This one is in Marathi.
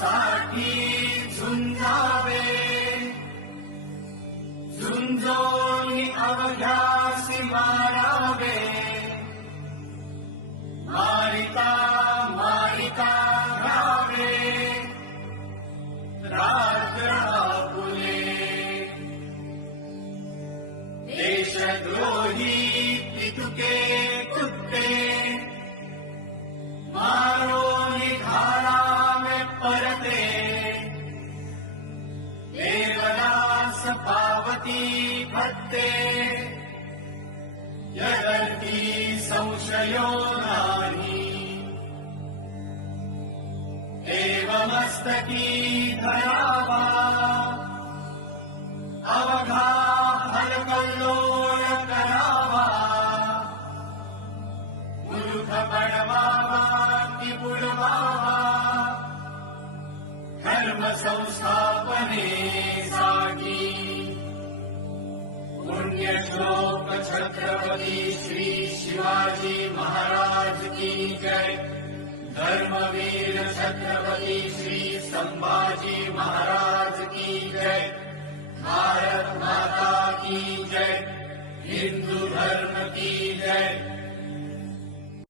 साठी झुंजावे, झुंजोनी अवघ्यासी मारावे. मारिता मारिता घ्यावे रात्र आपुले. देशद्रोही पितुके कुत्ते मारो निघाला में परते. देवदास पावती भत्ते यदर्ती संशयो नाही. देवमस्तकी धरावा अवघा हलकल्लोळ करावा. मूर्ख बनवावा की बुडवावा धर्म संस्थापनेसाठी. पुण्यश्लोक छत्रपती श्री शिवाजी महाराज की जय. धर्मवीर छत्रपती श्री संभाजी महाराज की जय. भारत माता की जय. हिंदू धर्म की जय.